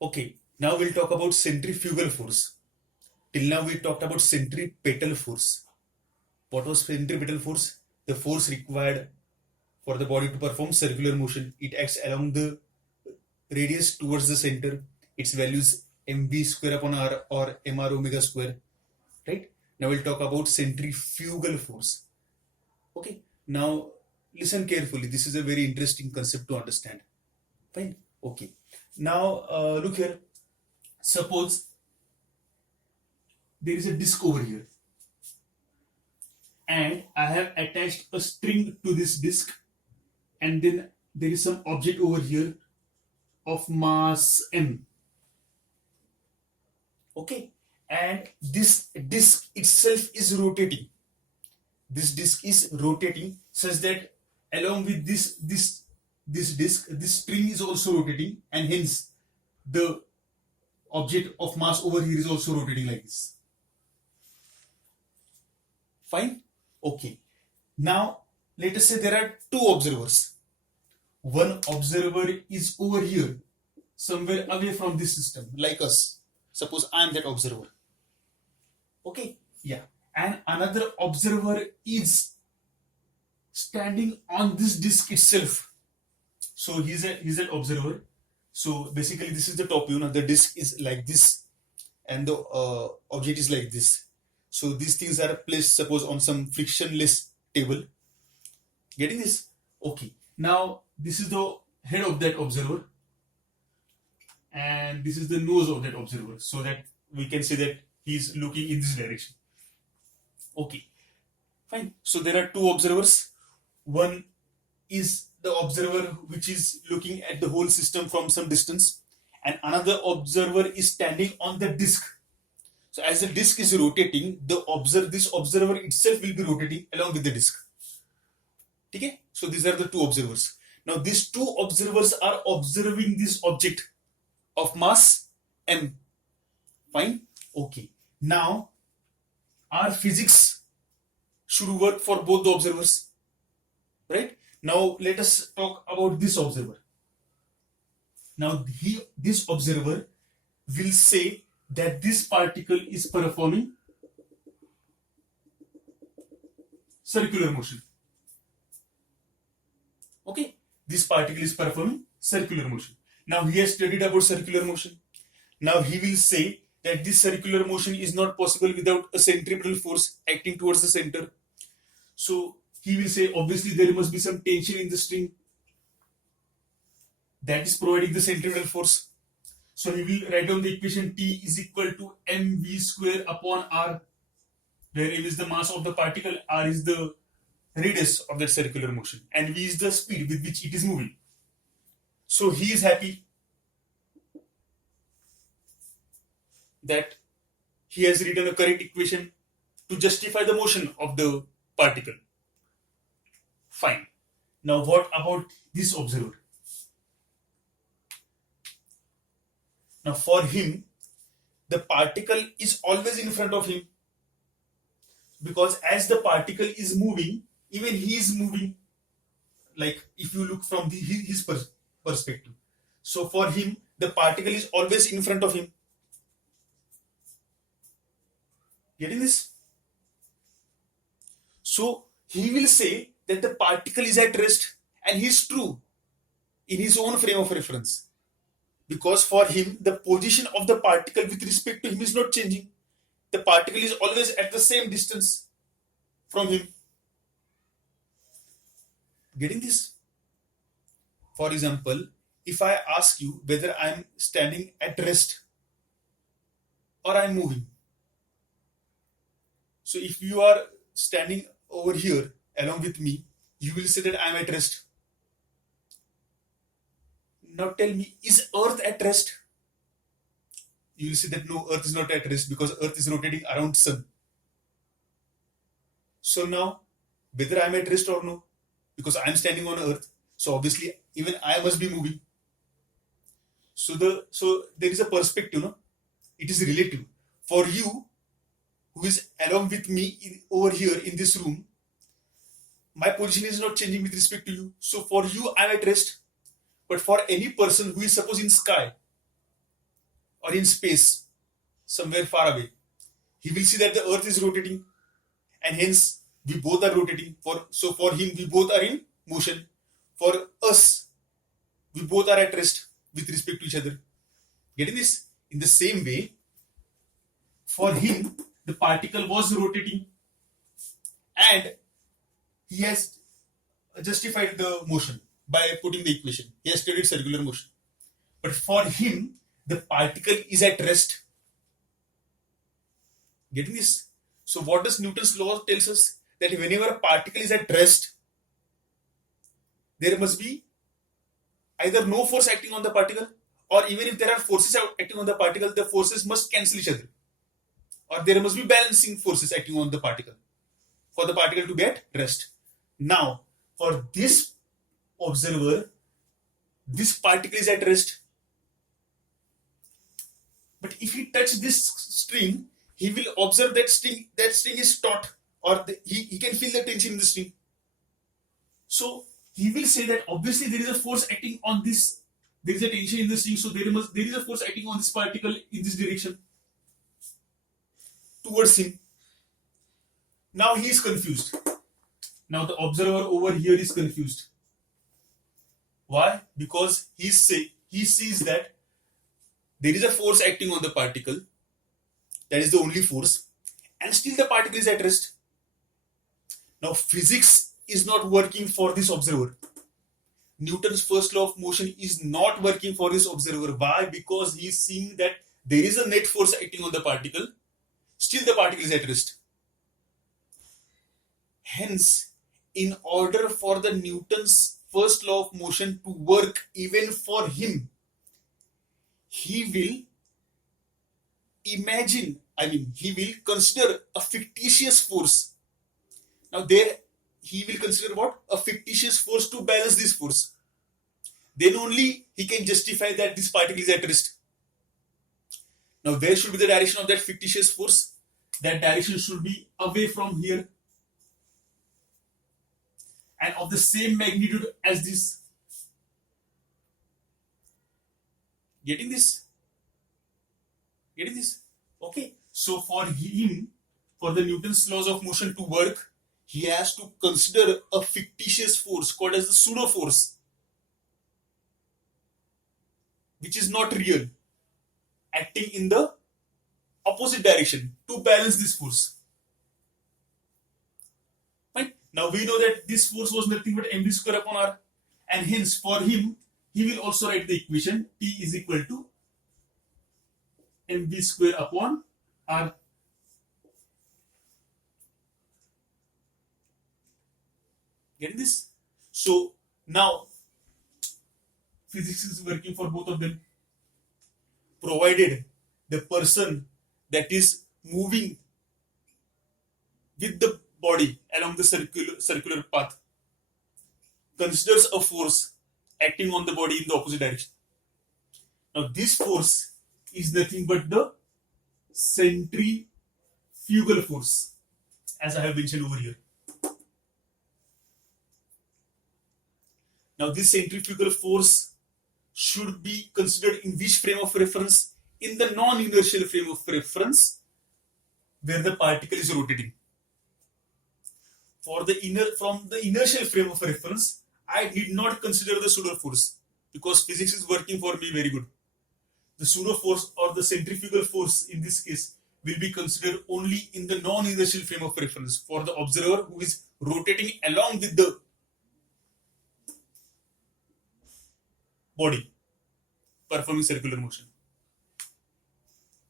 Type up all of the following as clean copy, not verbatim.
Okay, now we'll talk about centrifugal force. Till now we talked about centripetal force. What was centripetal force? The force required for the body to perform circular motion. It acts along the radius towards the center. Its value is mv square upon r or mr omega square. Right? Now we'll talk about centrifugal force. Okay. Now listen carefully. This is a very interesting concept to understand. Fine. Okay. Now look here. Suppose there is a disc over here and I have attached a string to this disc, and then there is some object over here of mass m. Okay, and this disc itself is rotating. This disc is rotating such that along with this disc, this string is also rotating, and hence the object of mass over here is also rotating like this. Fine. Okay. Now let us say there are two observers. One observer is over here, somewhere away from this system, like us. Suppose I am that observer. Okay. Yeah. And another observer is standing on this disk itself. So he's an observer. So basically, this is the top view. Now the disk is like this, and the object is like this. So these things are placed, suppose, on some frictionless table. Getting this? Okay. Now this is the head of that observer, and this is the nose of that observer, so that we can say that he's looking in this direction. Okay. Fine. So there are two observers. One is the observer which is looking at the whole system from some distance, and another observer is standing on the disk. So as the disk is rotating, this observer itself will be rotating along with the disk. Okay? So these are the two observers. Now these two observers are observing this object of mass m. Fine? Okay. Now our physics should work for both the observers. Right? Now let us talk about this observer. Now this observer will say that this particle is performing circular motion. Okay, this particle is performing circular motion. Now he has studied about circular motion. Now he will say that this circular motion is not possible without a centripetal force acting towards the center. So he will say obviously there must be some tension in the string that is providing the centripetal force. So he will write down the equation T is equal to mv square upon r, where m is the mass of the particle, r is the radius of that circular motion, and v is the speed with which it is moving. So he is happy that he has written a correct equation to justify the motion of the particle. Fine. Now what about this observer? Now for him, the particle is always in front of him, because as the particle is moving, even he is moving, like if you look from his perspective. So for him, the particle is always in front of him. Getting this? So he will say that the particle is at rest, and he is true in his own frame of reference. Because for him, the position of the particle with respect to him is not changing. The particle is always at the same distance from him. Getting this? For example, if I ask you whether I am standing at rest or I am moving. So if you are standing over here along with me, you will say that I am at rest. Now tell me, is Earth at rest? You will say that no, Earth is not at rest because Earth is rotating around Sun. So now, whether I am at rest or no, because I am standing on Earth, so obviously even I must be moving. So there is a perspective, no? It is relative. For you, who is along with me over here in this room, my position is not changing with respect to you. So for you, I am at rest. But for any person who is suppose in sky, or in space, somewhere far away, he will see that the earth is rotating, and hence we both are rotating. So for him, we both are in motion. For us, we both are at rest with respect to each other. Getting this? In the same way, for him, the particle was rotating, and he has justified the motion by putting the equation. He has studied circular motion. But for him, the particle is at rest. Getting this? So what does Newton's law tells us? That whenever a particle is at rest, there must be either no force acting on the particle, or even if there are forces acting on the particle, the forces must cancel each other. Or there must be balancing forces acting on the particle for the particle to be at rest. Now, for this observer, this particle is at rest. But if he touches this string, he will observe that string is taut, or he can feel the tension in the string. So he will say that obviously there is a force acting on this. There is a tension in the string, so there is a force acting on this particle in this direction towards him. Now he is confused. Now the observer over here is confused. Why? Because he sees that there is a force acting on the particle. That is the only force, and still the particle is at rest. Now physics is not working for this observer. Newton's first law of motion is not working for this observer. Why? Because he is seeing that there is a net force acting on the particle. Still the particle is at rest. Hence, in order for the Newton's first law of motion to work even for him, he will he will consider a fictitious force. Now there, he will consider what? A fictitious force to balance this force. Then only he can justify that this particle is at rest. Now where should be the direction of that fictitious force? That direction should be away from here, and of the same magnitude as this. Getting this? Getting this? Okay. So for him, for the Newton's laws of motion to work, he has to consider a fictitious force called as the pseudo force, which is not real, acting in the opposite direction to balance this force. Right? Now we know that this force was nothing but mv square upon r, and hence for him, he will also write the equation P is equal to mv square upon r. Getting this? So now physics is working for both of them, provided the person that is moving with the body along the circular path considers a force acting on the body in the opposite direction. Now this force is nothing but the centrifugal force, as I have mentioned over here. Now this centrifugal force should be considered in which frame of reference? In the non-inertial frame of reference, where the particle is rotating. From the inertial frame of reference, I did not consider the pseudo force because physics is working for me very good. The pseudo force or the centrifugal force in this case will be considered only in the non-inertial frame of reference for the observer who is rotating along with the body performing circular motion.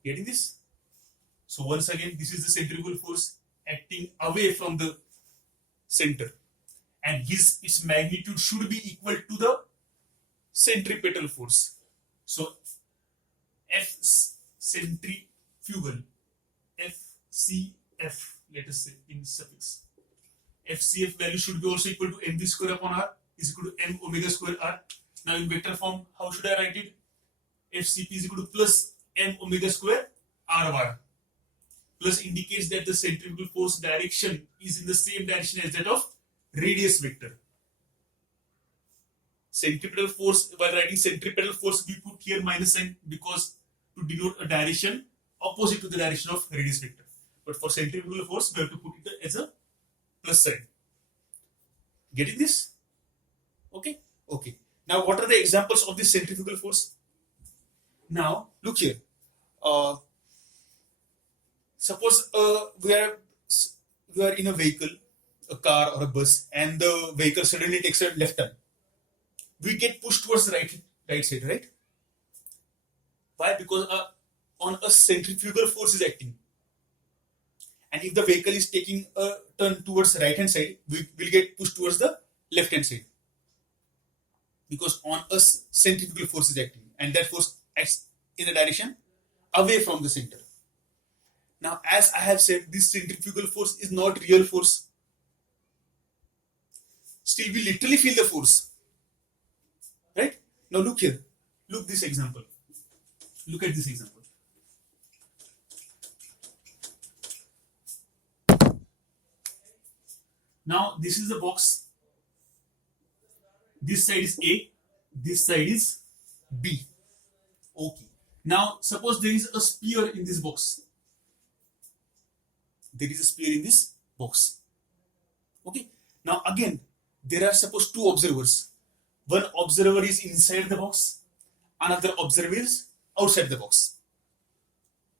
Getting this? So once again, this is the centrifugal force acting away from the center, and its magnitude should be equal to the centripetal force. So F centrifugal, FCF, let us say in suffix, FCF value should be also equal to mv square upon r is equal to m omega square r. Now in vector form, how should I write it? FCP is equal to plus m omega square r1. Plus indicates that the centrifugal force direction is in the same direction as that of radius vector. Centripetal force, while writing centripetal force, we put here minus sign because to denote a direction opposite to the direction of radius vector. But for centrifugal force, we have to put it as a plus sign. Getting this? Okay. Okay. Now, what are the examples of this centrifugal force? Now, look here. Suppose we are in a vehicle, a car or a bus, and the vehicle suddenly takes a left turn. We get pushed towards the right side, right? Why? Because on a centrifugal force is acting. And if the vehicle is taking a turn towards the right hand side, we will get pushed towards the left hand side. Because on us, centrifugal force is acting, and that force acts in the direction away from the center. Now, as I have said, this centrifugal force is not real force. Still, we literally feel the force. Right? Now, look here. Look this example. Look at this example. Now, this is the box. This side is A. This side is B. Okay. Now, suppose there is a sphere in this box. There is a sphere in this box. Okay. Now, again, there are suppose two observers. One observer is inside the box. Another observer is outside the box.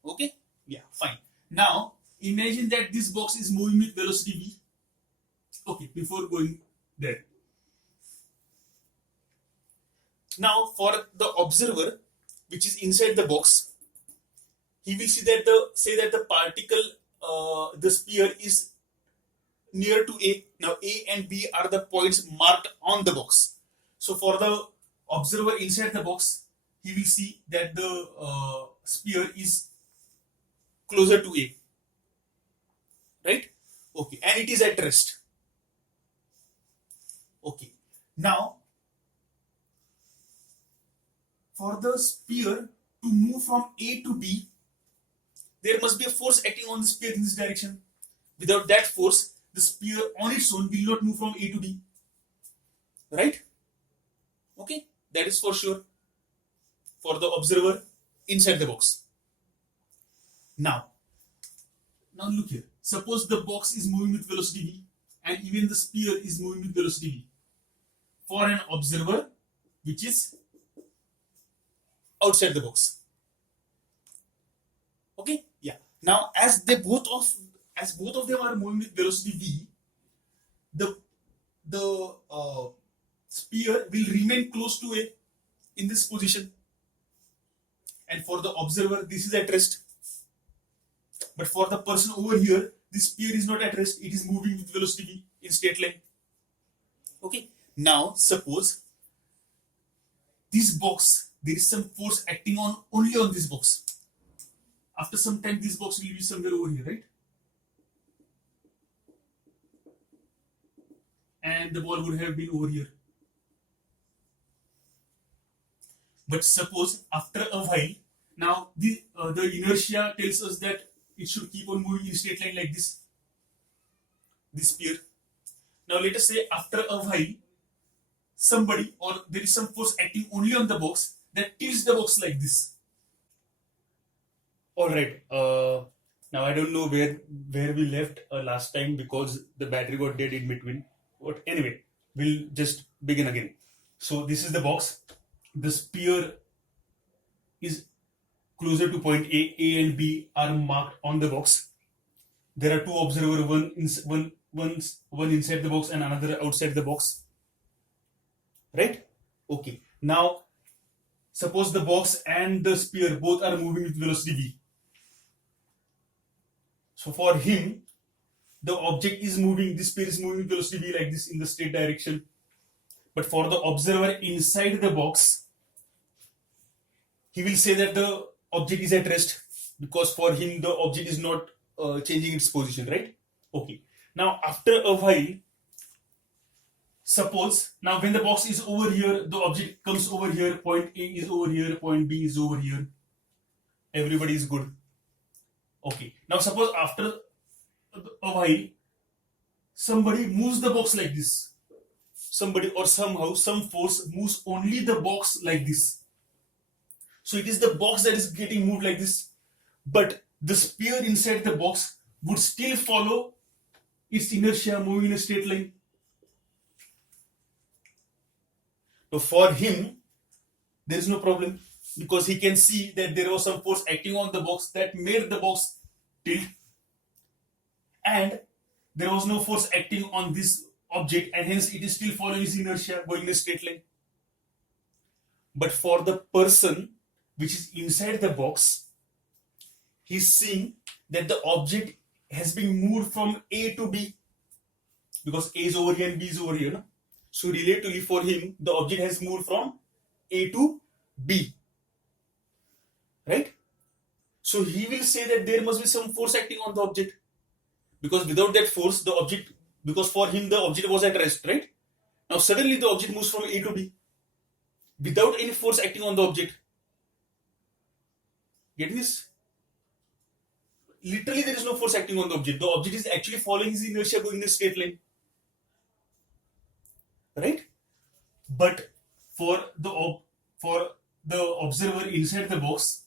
Okay. Yeah, fine. Now, imagine that this box is moving with velocity v. Okay, before going there. Now, for the observer, which is inside the box, he will see that the particle, the sphere is near to A. Now, A and B are the points marked on the box. So, for the observer inside the box, he will see that the sphere is closer to A. Right? Okay, and it is at rest. Okay, now for the sphere to move from A to B, there must be a force acting on the sphere in this direction. Without that force, the sphere on its own will not move from A to B. Right? Okay, that is for sure for the observer inside the box. Now look here. Suppose the box is moving with velocity v and even the sphere is moving with velocity v. For an observer which is outside the box. Okay, yeah. Now, as both of them are moving with velocity v, the sphere will remain close to A in this position, and for the observer, this is at rest. But for the person over here, this sphere is not at rest; it is moving with velocity v in straight line. Okay. Now, suppose this box, there is some force acting only on this box. After some time, this box will be somewhere over here, right? And the ball would have been over here. But suppose after a while, now the inertia tells us that it should keep on moving in straight line like this sphere. Now, let us say after a while, somebody or there is some force acting only on the box that tilts the box like this. All right. Now I don't know where we left last time because the battery got dead in between. But anyway, we'll just begin again. So this is the box. The sphere is closer to point A. A and B are marked on the box. There are two observers, one inside the box and another outside the box. Right? Okay. Now, suppose the box and the sphere both are moving with velocity v. So for him, the object is moving, this sphere is moving with velocity v like this in the straight direction. But for the observer inside the box, he will say that the object is at rest because for him the object is not changing its position, right? Okay. Now, after a while, suppose now when the box is over here, the object comes over here, point A is over here, point B is over here. Everybody is good. Okay. Now suppose after a while, somebody moves the box like this. Somebody or somehow some force moves only the box like this. So it is the box that is getting moved like this, but the sphere inside the box would still follow its inertia moving in a straight line. So for him, there is no problem because he can see that there was some force acting on the box that made the box tilt, and there was no force acting on this object, and hence it is still following its inertia going in a straight line. But for the person which is inside the box, he's seeing that the object has been moved from A to B because A is over here and B is over here. No? So relatively for him, the object has moved from A to B. Right? So he will say that there must be some force acting on the object. Because without that force, the object, because for him the object was at rest, right? Now suddenly the object moves from A to B without any force acting on the object. Get this? Literally there is no force acting on the object. The object is actually following his inertia going in a straight line. Right? But for the observer inside the box,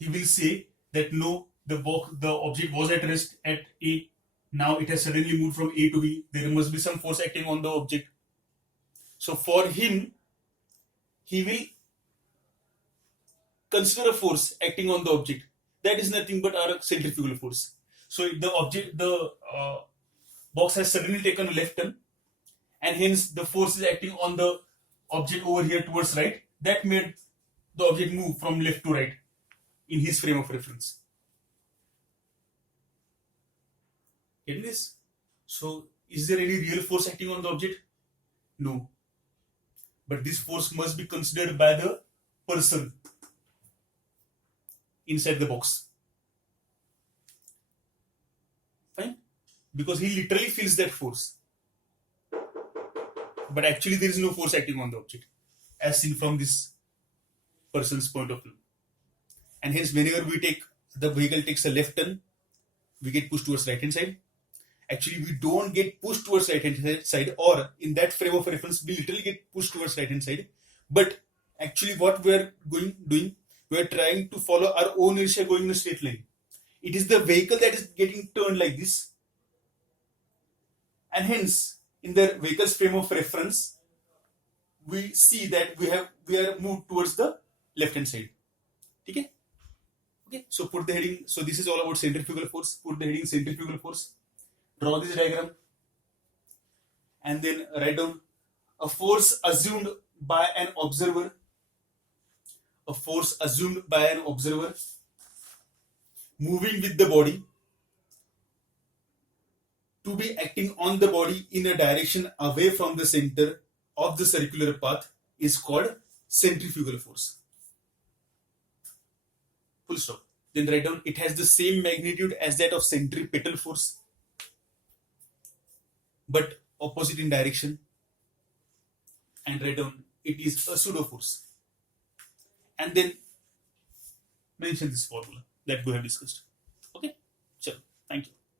he will say that no, the object was at rest at A. Now it has suddenly moved from A to B. There must be some force acting on the object. So for him, he will consider a force acting on the object. That is nothing but our centrifugal force. So the box has suddenly taken a left turn, and hence the force is acting on the object over here towards right. That made the object move from left to right in his frame of reference. Get this? So is there any real force acting on the object? No. But this force must be considered by the person inside the box. Fine? Because he literally feels that force. But actually there is no force acting on the object as seen from this person's point of view. And hence whenever the vehicle takes a left turn, we get pushed towards right hand side. Actually we don't get pushed towards right hand side, or in that frame of reference we literally get pushed towards right hand side. But actually what we are doing, we are trying to follow our own inertia going in a straight line. It is the vehicle that is getting turned like this, and hence in the vehicle's frame of reference we see that we are moved towards the left hand side. Okay? Okay, so put the heading. So this is all about centrifugal force. Put the heading centrifugal force. Draw this diagram and then write down a force assumed by an observer. A force assumed by an observer moving with the body to be acting on the body in a direction away from the center of the circular path is called centrifugal force. Full stop. Then write down it has the same magnitude as that of centripetal force, but opposite in direction, and write down it is a pseudo force. And then mention this formula that we have discussed. Okay? Sure. Thank you.